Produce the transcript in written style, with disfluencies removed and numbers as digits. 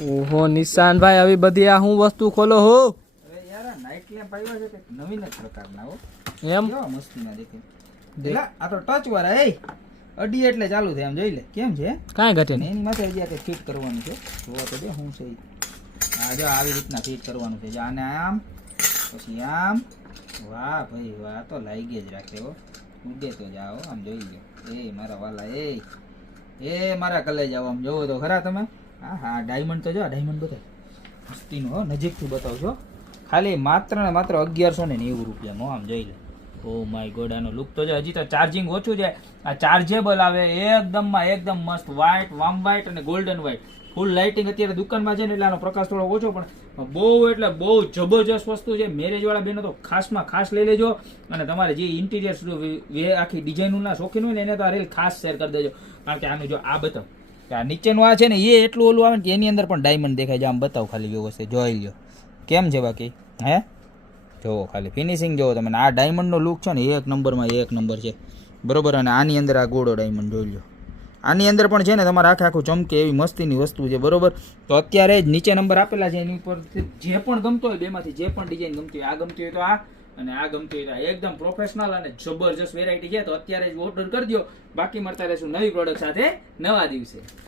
ઓહો નિશાન ભાઈ આવી બધી આ હું વસ્તુ ખોલો હો અરે યાર આ નાઇટ લેમ્પ આવ્યા છે કે નવીન જ પ્રકારના હો એમ કેવા મસ્તીના દેખે દેલા આ તો ટચ વાળા એ અડી એટલે ચાલુ થાય આમ જોઈ લે કેમ છે કાંઈ ઘટે અને નહીં એની માથે હજી આ કંઈક ફિટ કરવાનું છે જોવા તો દે શું છે ઈ. આ જો આવી રીતના ફિટ કરવાનું છે જો આને આમ પછી આમ વાહ ભાઈ વાહ તો લાગી જ રાખે હો ઉડે તો જાઓ આમ જોઈ લો એ મારા વાલા એ મારા કલે જાઓ આમ જોવો તો ખરા તમે હા હા ડાયમંડ તો જો ડાયમંડ બતાવ મસ્તીનો હો નજીકથી બતાવજો ખાલી માત્ર ને માત્ર 1190 રૂપિયામાં આમ જોઈ લે ઓ માય ગોડ આનો લુક તો જો હજી તો ચાર્જિંગ ઓછું છે આ ચાર્જેબલ આવે એકદમ મસ્ત વ્હાઈટ વામ વ્હાઈટ અને ગોલ્ડન વ્હાઈટ ફૂલ લાઇટિંગ અત્યારે દુકાનમાં છે ને એટલે આનો પ્રકાશ થોડો ઓછો પણ બહુ એટલે બહુ જબરજસ્ત વસ્તુ છે મેરેજ વાળા બેનો તો ખાસમાં ખાસ લઈ લેજો અને તમારે જે ઇન્ટિરિયર આખી ડિઝાઇનના શોખીન હોય ને એને તો આ રીલ ખાસ શેર કરી દેજો કારણ કે આનું જો આ બતાવ કે આ નીચેનું આ છે ને એ એટલું ઓલું આવે ને કે એની અંદર પણ ડાયમંડ દેખાય છે આમ બતાવ ખાલી વ્યવસ્થિત જોઈ લ્યો કેમ છે બાકી હે જોવો ખાલી ફિનિશિંગ જોવો તમે આ ડાયમંડનો લુક છે ને એક નંબર છે બરોબર અને આની અંદર આ ગોળો ડાયમંડ જોઈ લો આની અંદર પણ છે ને તમારે આખું ચમકે એવી મસ્તીની વસ્તુ છે બરોબર તો અત્યારે જ નીચે નંબર આપેલા છે એની ઉપર જે પણ ગમતો હોય બેમાંથી જે પણ ડિઝાઇન ગમતી હોય આ ગમતી હોય તો આ અને આ ગમતી હોય તો એકદમ પ્રોફેશનલ અને જબરજસ્ત વેરાયટી છે તો અત્યારે જ ઓર્ડર કરી દો બાકી મળતા રહેશું નવી પ્રોડક્ટ સાથે નવા દિવસે